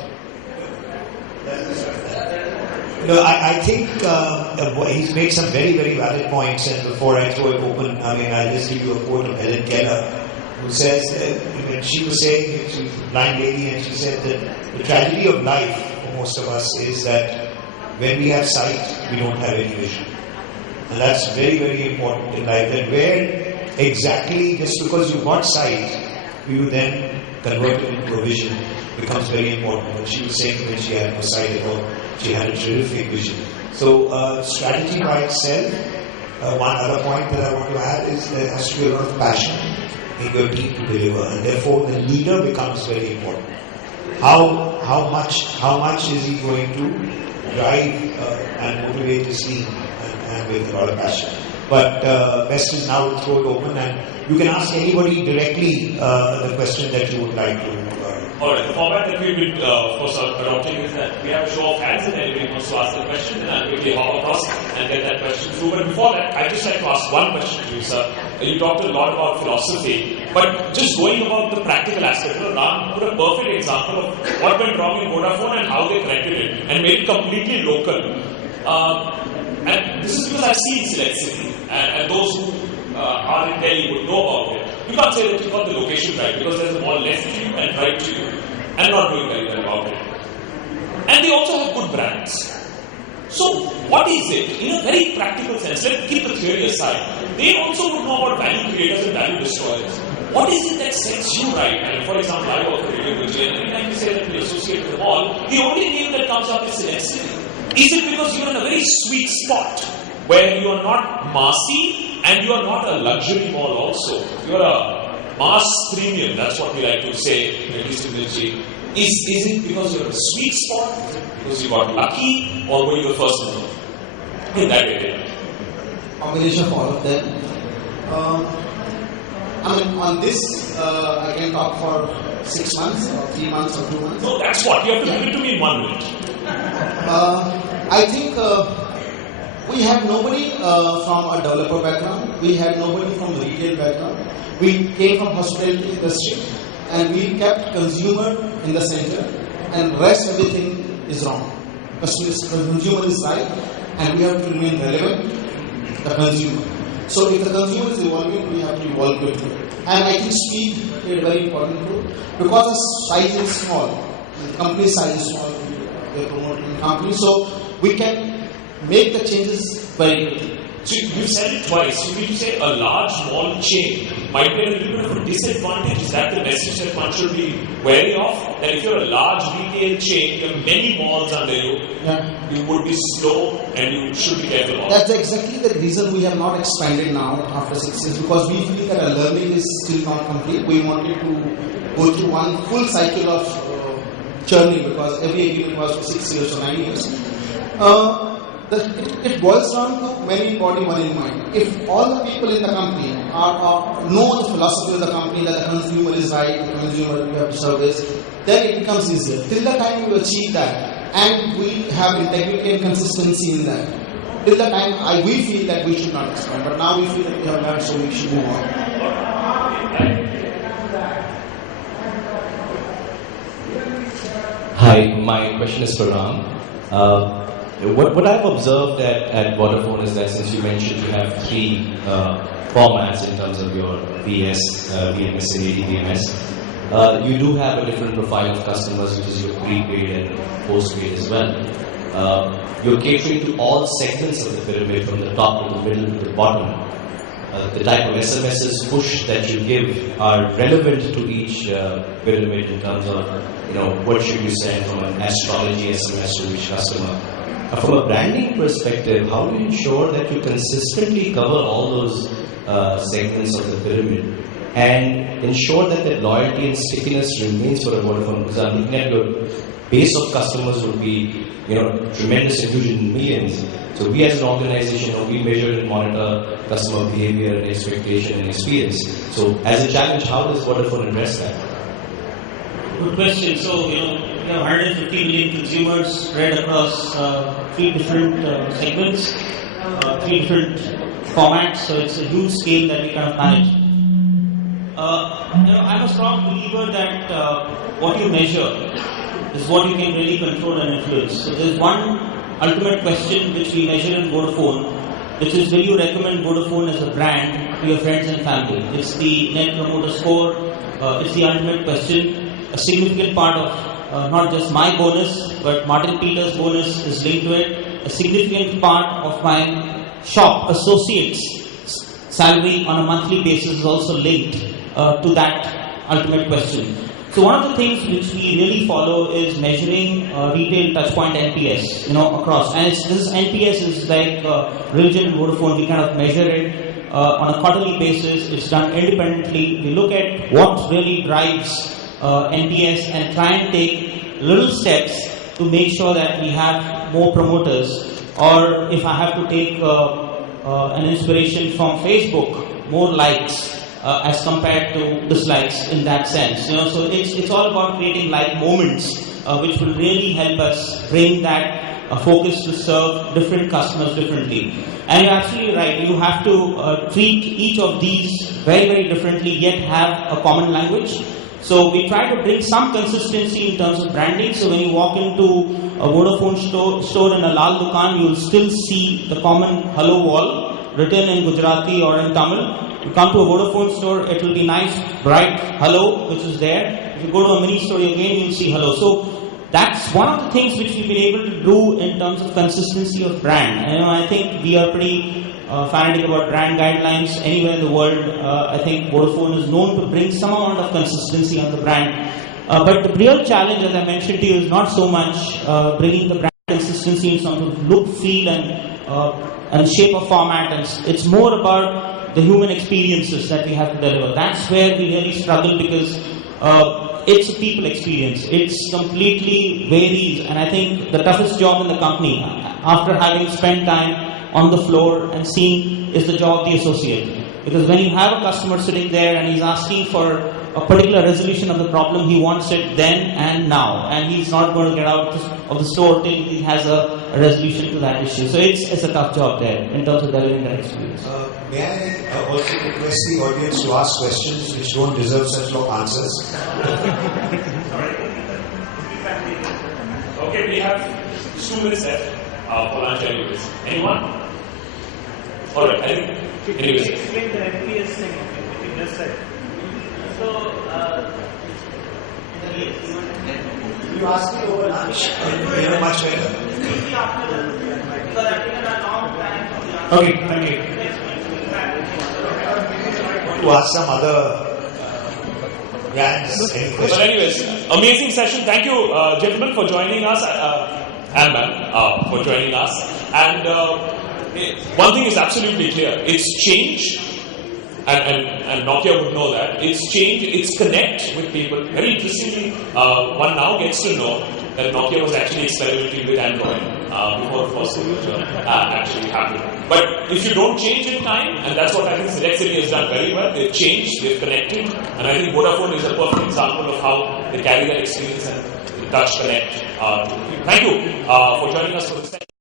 No, I think he's made some very, very valid points, and before I throw it open, I'll just give you a quote of Helen Keller, who says, she was saying, she's a blind lady, and she said that the tragedy of life for most of us is that when we have sight, we don't have any vision. And that's very, very important in life, that where exactly, just because you got sight, you then convert it into a vision, becomes very important. And she was saying when she had no sight at all, she had a terrific vision. So strategy by itself, one other point that I want to add is there has to be a lot of passion in your team to deliver, and therefore the leader becomes very important. How much is he going to drive and motivate his team and with a lot of passion? But best is now to throw it open, and you can ask anybody directly the question that you would like to. Alright, the format that we've been, of course, adopting is that we have a show of hands and anybody wants to ask the question, and I'll quickly hop across and get that question through. But before that, I'd just like to ask one question to you, sir. You talked a lot about philosophy, but just going about the practical aspect, Ram put a perfect example of what went wrong in Vodafone and how they corrected it and made it completely local. And this is because I've seen Select City, and those who are in Delhi would know about it. You can't say that you got the location right because there's a mall left to you and right to you, and not doing very well about it. And they also have good brands. So, what is it? In a very practical sense, let's keep the theory aside. They also would know about value creators and value destroyers. What is it that sets you right? And for example, I work for Radio Gujarat, and every time you say that we associate with the mall, the only name that comes up is Select City. Is it because you're in a very sweet spot where you are not massy and you are not a luxury mall also? You're a mass premium, that's what we like to say, at least in the G. Is it because you're in a sweet spot? Is it because you got lucky? Or were you the first one in that area? Combination of all of them. On this, I can talk for 6 months, or 3 months, or 2 months. No, that's what. You have to give it to me in 1 minute. I think we have nobody from a developer background. We had nobody from a retail background. We came from hospitality industry, and we kept consumer in the center. and rest everything is wrong. Consumer is right, and we have to remain relevant to the consumer. So if the consumer is evolving, we have to evolve with it. And I think speed played a very important role because the size is small. The company size is small. We are promoting the company, so we can make the changes very quickly. So you've said it twice. You mean to say a large mall chain might be a little bit of a disadvantage? Is that the message that one should be wary of? That if you're a large retail chain, you have many malls under you, you would be slow and you should be careful of. That's exactly the reason we have not expanded now after 6 years, because we feel that our learning is still not complete. We wanted to go through one full cycle of churning, because every agreement was for 6 years or 9 years. It boils down to many body, one in mind. If all the people in the company know the philosophy of the company, that the consumer is right, the consumer we have to service, then it becomes easier. Till the time we achieve that, and we have integrity and consistency in that, till the time we feel that we should not expand. But now we feel that we have learned, so we should move on. Hi, my question is for Ram. What I've observed at Vodafone is that since you mentioned you have 3 formats in terms of your VS, VMS and ADVMS, you do have a different profile of customers, which is your prepaid and postpaid as well. You're catering to all segments of the pyramid, from the top to the middle to the bottom. The type of SMSs push that you give are relevant to each pyramid in terms of, what should you send from an astrology SMS to each customer. From a branding perspective, how do you ensure that you consistently cover all those segments of the pyramid and ensure that that loyalty and stickiness remains for a Vodafone? Because I'm looking at your base of customers would be, tremendous and huge in millions. So we as an organization, we measure and monitor customer behavior and expectation and experience. So as a challenge, how does Vodafone address that? Good question. So, we have 150 million consumers spread across 3 different segments, 3 different formats. So it's a huge scale that we kind of manage. I'm a strong believer that what you measure is what you can really control and influence. So there's one ultimate question which we measure in Vodafone, which is, will you recommend Vodafone as a brand to your friends and family? It's the Net Promoter Score. It's the ultimate question. A significant part of not just my bonus, but Martin Peters' bonus is linked to it. A significant part of my shop associates' salary on a monthly basis is also linked to that ultimate question. So one of the things which we really follow is measuring retail touchpoint NPS, across. And this NPS is like religion in Vodafone. We kind of measure it on a quarterly basis. It's done independently. We look at what really drives NPS and try and take little steps to make sure that we have more promoters. Or if I have to take an inspiration from Facebook, more likes as compared to dislikes in that sense. So it's all about creating like moments which will really help us bring that focus to serve different customers differently. And you're absolutely right. You have to treat each of these very, very differently, yet have a common language. So we try to bring some consistency in terms of branding. So when you walk into a Vodafone store in a Lal Dukan, you will still see the common hello wall written in Gujarati or in Tamil. You come to a Vodafone store, it will be nice, bright hello, which is there. If you go to a mini store again, you'll see hello. So that's one of the things which we've been able to do in terms of consistency of brand. I think we are pretty fanatic about brand guidelines anywhere in the world. I think Vodafone is known to bring some amount of consistency on the brand. But the real challenge, as I mentioned to you, is not so much bringing the brand consistency in terms of look, feel, and shape of format. And it's more about the human experiences that we have to deliver. That's where we really struggle, because it's a people experience. It's completely varies. And I think the toughest job in the company, after having spent time on the floor and seeing, is the job of the associate. Because when you have a customer sitting there and he's asking for a particular resolution of the problem, he wants it then and now, and he's not going to get out of the store till he has a resolution to that issue. So it's a tough job there in terms of delivering that experience. May I also request the audience to ask questions which don't deserve such long answers? Okay, we have 2 minutes left for lunch anyways. Anyone? Alright, I think anyways. Explain the FPS thing you just said. So, You asked me over lunch. You know much better. Okay, thank you. To ask some other brands any But questions. anyways, amazing session. Thank you, gentlemen, for joining us, and ma'am, for joining us. And one thing is absolutely clear: it's change, and Nokia would know that. It's change. It's connect with people. Very interestingly, one now gets to know that Nokia was actually experimenting with Android before the first solution actually happened. But if you don't change in time, and that's what I think Select City has done very well, they've changed, they've connected, and I think Vodafone is a perfect example of how they carry that experience and touch, connect. Thank you for joining us for this.